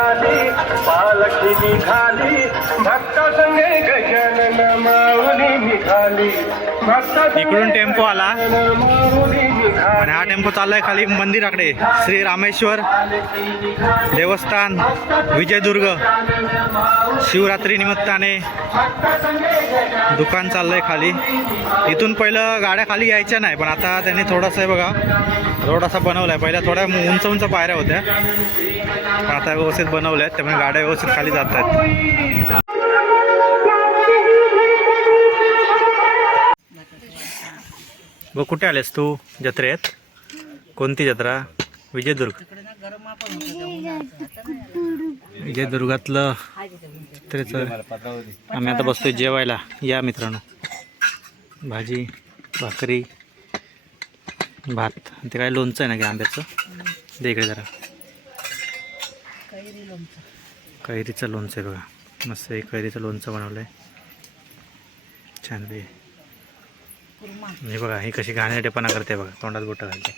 निघाली पालखी निघाली भक्त संगे गजानन माऊली निघाली इकडून टेम्पो आला माऊली निघाली आणि हा टेम्पो चाललाय खाली मंदिराकडे. श्री रामेश्वर देवस्थान विजयदुर्ग शिवरात्री निमित्ताने दुकान चाललंय खाली. इथून पहिलं गाड्या खाली यायच्या नाही, पण आता त्यांनी थोडासा बघा रोड असा बनवलाय. पहिल्या थोड्या उंच उंच पायऱ्या होत्या, पण आता व्यवस्थित बनवल्या आहेत, त्यामुळे गाड्या व्यवस्थित खाली जात आहेत. व कुठे आलेस तू जत्रेत? कोणती जत्रा? विजयदुर्ग. विजयदुर्गातलं जत्रेचं आम्ही आता बसतोय जेवायला. या मित्रांनो, भाजी भाकरी भात. ते काय लोणचं आहे ना की आंब्याचं? दे इकडे जरा. कैरीचं लोणचं आहे बघा, मस्त. एक कैरीचं लोणचं बनवलं आहे छान. हे बघा ही कशी घाणेरडेपणा करते बघा, तोंडात बोटं घालते.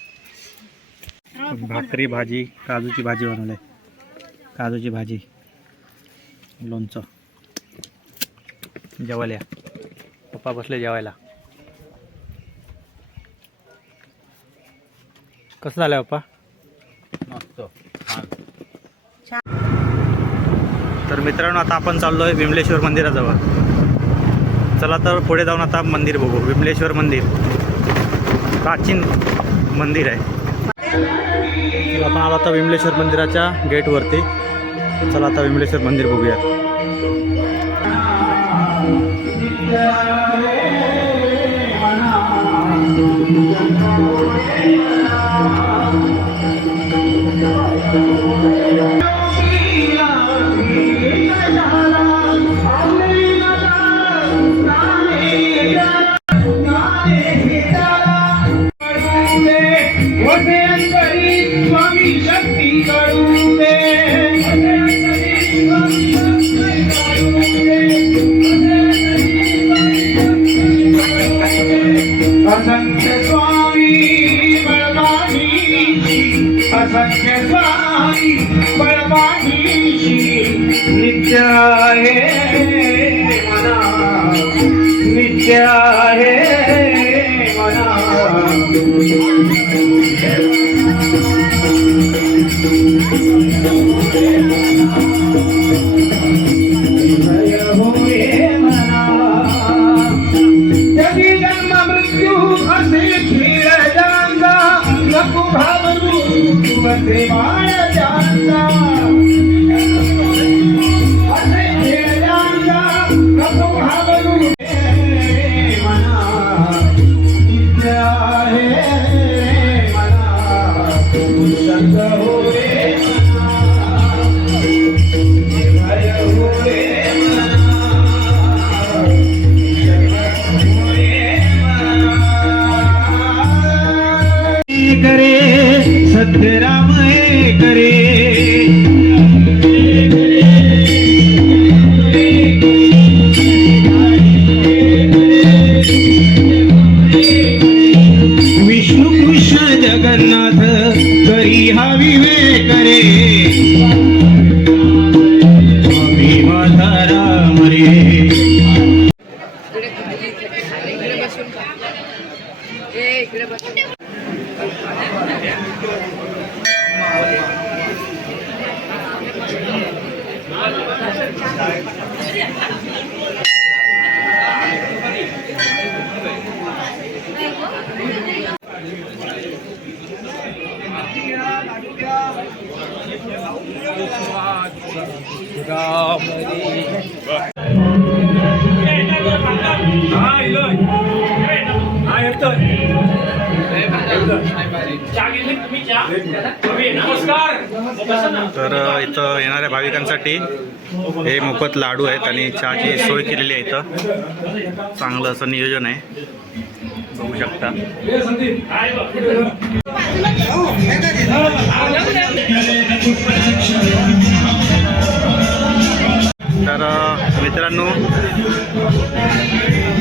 भाकरी भाजी काजूची भाजी बनवली आहे. काजूची भाजी लोणचं. जेवायला पप्पा बसले जेवायला. कसं झालं पप्पा? मस्त. तर मित्रांनो आता आपण चाललो आहे विमलेश्वर मंदिराजवळ. चला तर पुढे जाऊन आता मंदिर बघू. विमलेश्वर मंदिर प्राचीन मंदिर आहे. तर आपण आलो आता विमलेश्वर मंदिराच्या गेटवरती. चला आता विमलेश्वर मंदिर बघूया. नित्य आहे मना, नित्य आहे मना. जगी जन्म मृत्यू असे खेळ जानता, नको घाबरू तुझे बाळ जानता. असे खेळ जानता, नको घाबरू मना. नित्य आहे मना, संग हो रे मना, भय हो रे करे सत्य राम करे. विष्णु कृष्ण जगन्नाथ करी हा विवेक रे. स्वामी माझा राम रे. तर इथं येणाऱ्या भाविकांसाठी हे मोफत लाडू आहेत आणि चहाची सोय केलेली आहे. इथं चांगलं असं नियोजन आहे, बघू शकता. तर मित्रांनो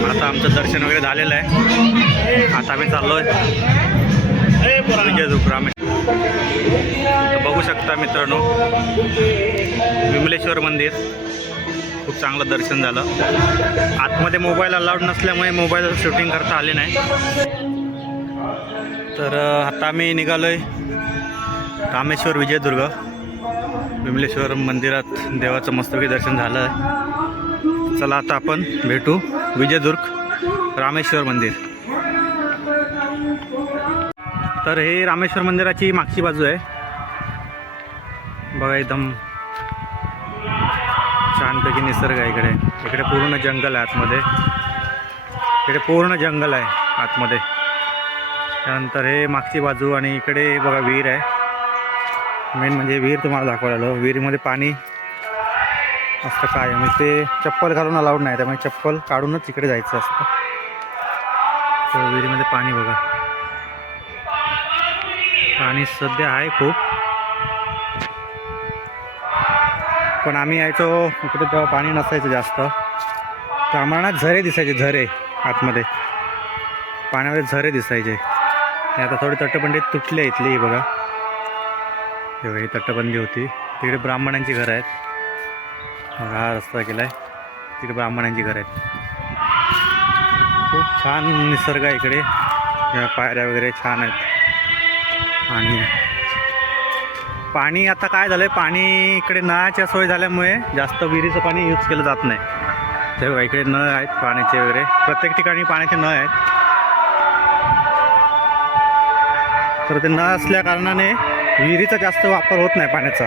आता आमचं दर्शन वगैरे झालेलं आहे. आता आम्ही चाललो आहे विजयदुर्ग. बघू शकता मित्रांनो विमलेश्वर मंदिर. खूप चांगलं दर्शन झालं. आतमध्ये मोबाईल अलाउड नसल्यामुळे मोबाईल शूटिंग करता आले नाही. तर आता आम्ही निघालो आहे रामेश्वर विजयदुर्ग. विमलेश्वर मंदिरात देवाचं मस्तपैकी दर्शन झालं आहे. चला आता आपण भेटू विजयदुर्ग रामेश्वर मंदिर. तर हे रामेश्वर मंदिराची मागची बाजू आहे बघा. एकदम छानपैकी निसर्ग आहे इकडे. इकडे पूर्ण जंगल आहे आतमध्ये. इकडे पूर्ण जंगल आहे आतमध्ये. त्यानंतर हे मागची बाजू आणि इकडे बघा विहीर आहे. मेन म्हणजे विहीर तुम्हाला दाखवायला आलो. विहिरीमध्ये पाणी असतं काय म्हणजे ते चप्पल घालून अलाउड नाही, त्यामुळे चप्पल काढूनच इकडे जायचं असतं. तर विहिरीमध्ये पाणी बघा. पाणी सध्या आहे खूप, पण आम्ही यायचो इकडे तेव्हा पाणी नसायचं जास्त. तर आम्हाला ना झरे दिसायचे, झरे आतमध्ये पाण्यामध्ये झरे दिसायचे. हे आता थोडी तटबंदी तुटली आहे इथली बघा. ही तटबंदी होती. तिकडे ब्राह्मणांची घरं आहेत. हा रस्ता केला आहे, तिकडे ब्राह्मणांची घरं आहेत. खूप छान निसर्ग आहे इकडे. या पायऱ्या वगैरे छान आहेत. आणि पाणी आता काय झालं आहे, पाणी इकडे नळाच्या सोय झाल्यामुळे जास्त विहिरीचं पाणी यूज केलं जात नाही. ते बघा इकडे नळ आहेत पाण्याचे वगैरे. प्रत्येक ठिकाणी पाण्याचे नळ आहेत. तर ते नळ असल्या कारणाने विहिरीचा जास्त वापर होत नाही पाण्याचा.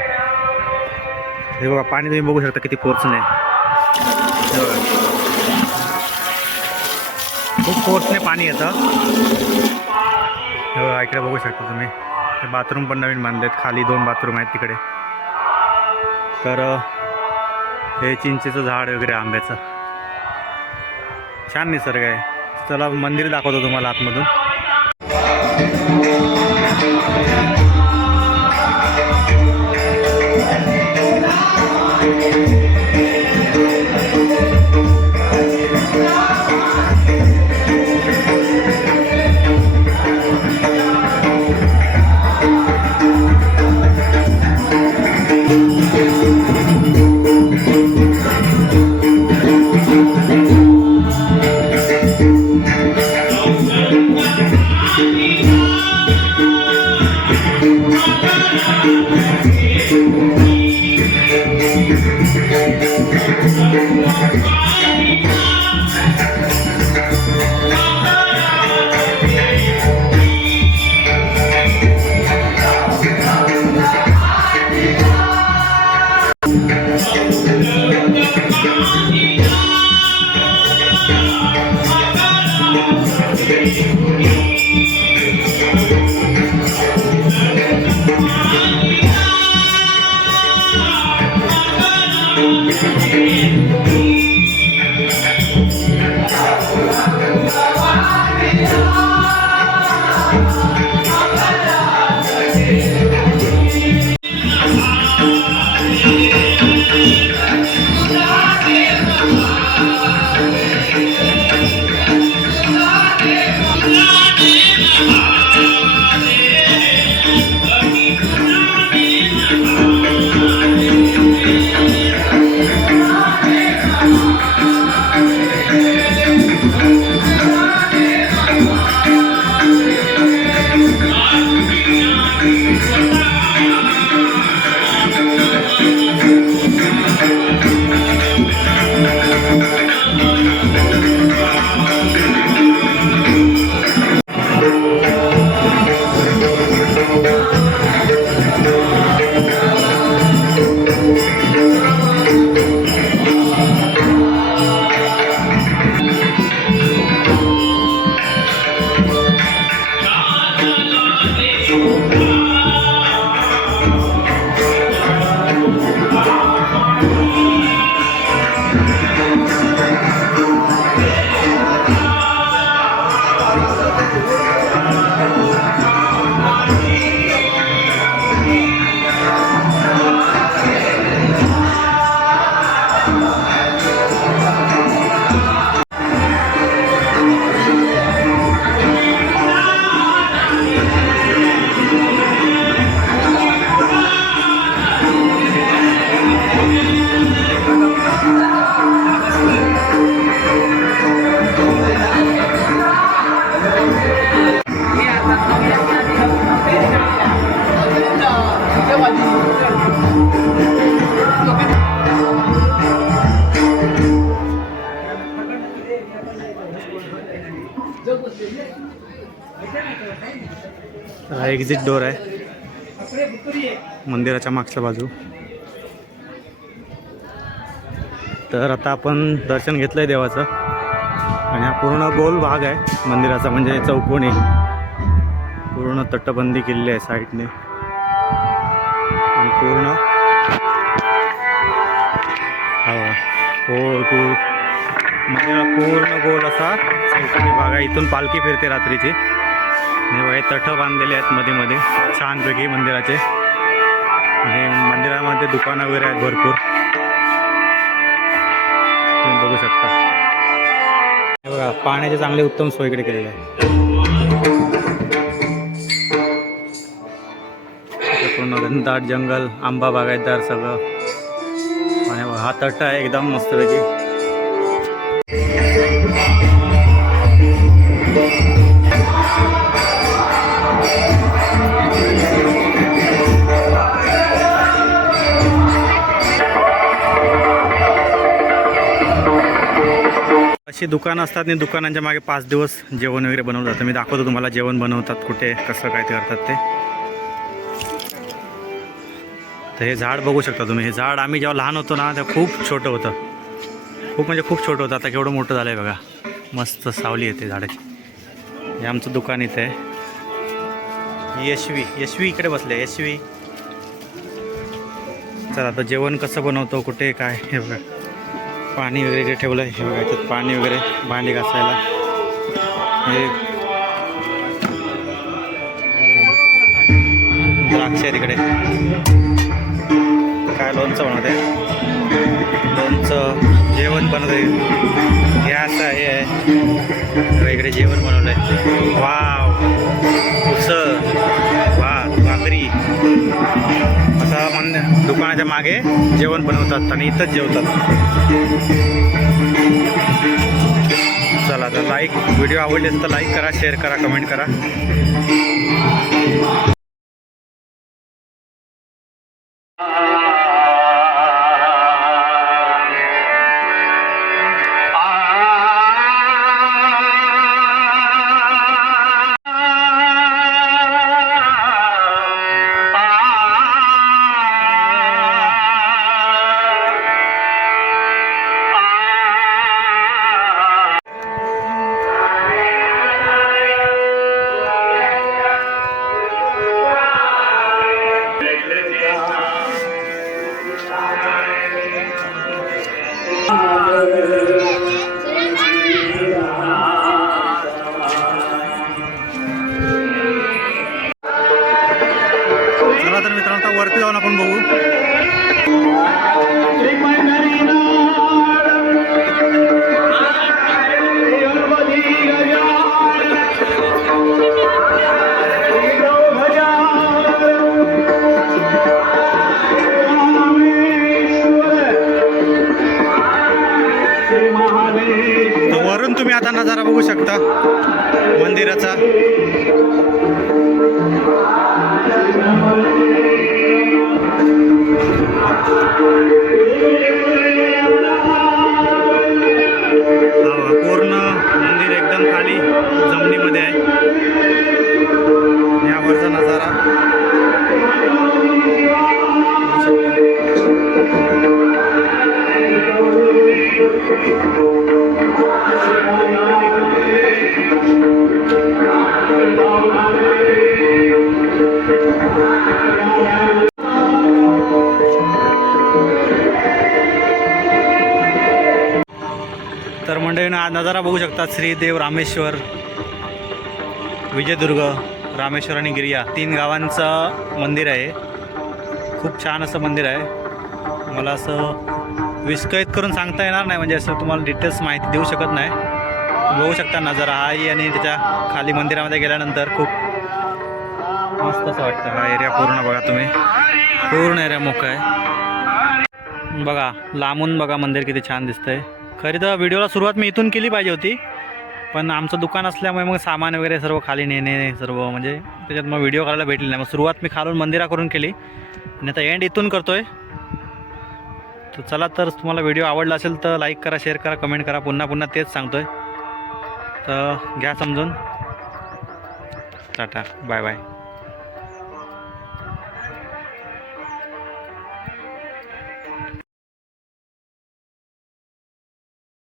हे बघा पाणी तुम्ही बघू शकता किती फोर्सने. हे बघा खूप फोर्सने पाणी येतं. हे बघा इकडे बघू शकता तुम्ही. ते बाथरूम पण नवीन बांधलेत. खाली 2 बाथरूम आहेत तिकडे. तर हे चिंचेचं झाड वगैरे आंब्याचं. छान निसर्ग आहे. चला मंदिर दाखवतो तुम्हाला आतमधून. तर हा एक्झिट डोर आहे मंदिराच्या मागच्या बाजू. तर आता आपण दर्शन घेतलं आहे देवाचं आणि हा पूर्ण गोल भाग आहे मंदिराचा, म्हणजे चौकोनी पूर्ण तटबंदी केलेली आहे साईडने आणि पूर्ण गोल गोल मंदिराला पूर्ण गोल असा चौकोनी भाग आहे. इथून पालखी फिरते रात्रीची. आणि बघा तट बांधलेले आहेत मध्ये मध्ये छानपैकी मंदिराचे. आणि मंदिरामध्ये दुकानं वगैरे आहेत भरपूर, तुम्ही बघू शकता. हे बघा पाण्याचे चांगले उत्तम सोय इकडे केलेले आहे. पूर्ण घनदाट जंगल, आंबा बागायतदार सगळं. आणि बघा हा तट आहे एकदम मस्तपैकी. अशी दुकानं असतात आणि दुकानांच्या मागे 5 दिवस जेवण वगैरे बनवलं जातं. मी दाखवतो तुम्हाला जेवण बनवतात कुठे, कसं काय ते करतात ते. तर हे झाड बघू शकता तुम्ही. हे झाड आम्ही जेव्हा लहान होतो ना तेव्हा खूप छोटं होतं, खूप म्हणजे खूप छोटं होतं. आता केवढं मोठं झालं आहे बघा. मस्त सावली येते झाडाची. हे आमचं दुकान इथे आहे. यशवी इकडे बसले. यशवी. चला आता जेवण कसं बनवतो, कुठे काय, हे बघा. पाणी वगैरे ठेवलं आहे. हे बघा याच्यात पाणी वगैरे, भांडी घासायला. हे द्राक्ष आहे तिकडे. काय लोणचं बनवते, लोणचं. जेवण बनवते. गॅस आहे, इकडे जेवण बनवलं आहे. वाव, उसळ, भात, भाकरी असं दुकानाच्या मागे जेवण बनवतात आणि इथंच जेवतात. चला तर व्हिडिओ आवडले तर लाईक करा, शेअर करा, कमेंट करा. चला तर मित्रांनो आता वरती जाऊन आपण बघू. वरून तुम्ही आता नजारा बघू शकता मंदिराचा. पूर्ण मंदिर एकदम खाली जमिनीमध्ये आहे. यावरचा नजारा तर मंडळीनं हा नजारा बघू शकता. श्रीदेव रामेश्वर, विजयदुर्ग, रामेश्वर आणि गिरिया 3 गावांचं मंदिर आहे. खूप छान असं मंदिर आहे. मला असं विस्कळीत करून सांगता येणार नाही, म्हणजे असं तुम्हाला डिटेल्स माहिती देऊ शकत नाही. बघू शकता नजारा हाही आणि त्याच्या खाली मंदिरामध्ये गेल्यानंतर खूप मस्त असं वाटतं. हा एरिया पूर्ण बघा तुम्ही, पूर्ण एरिया मोकळा आहे. बघा लांबून बघा मंदिर किती छान दिसतंय. खरी तर व्हिडिओला सुरुवात मी इथून केली पाहिजे होती, पण आमचं दुकान असल्यामुळे मग सामान वगैरे सर्व खाली नेणे सर्व, म्हणजे त्याच्यात मग व्हिडिओ करायला भेटली नाही. मग सुरुवात मी खालून मंदिराकडून केली आणि आता एंड इथून करतोय. तर चला, तर तुम्हाला व्हिडिओ आवडला असेल तर लाईक करा, शेअर करा, कमेंट करा. पुन्हा तेच सांगतोय, तर घ्या समजून. Tata bye bye.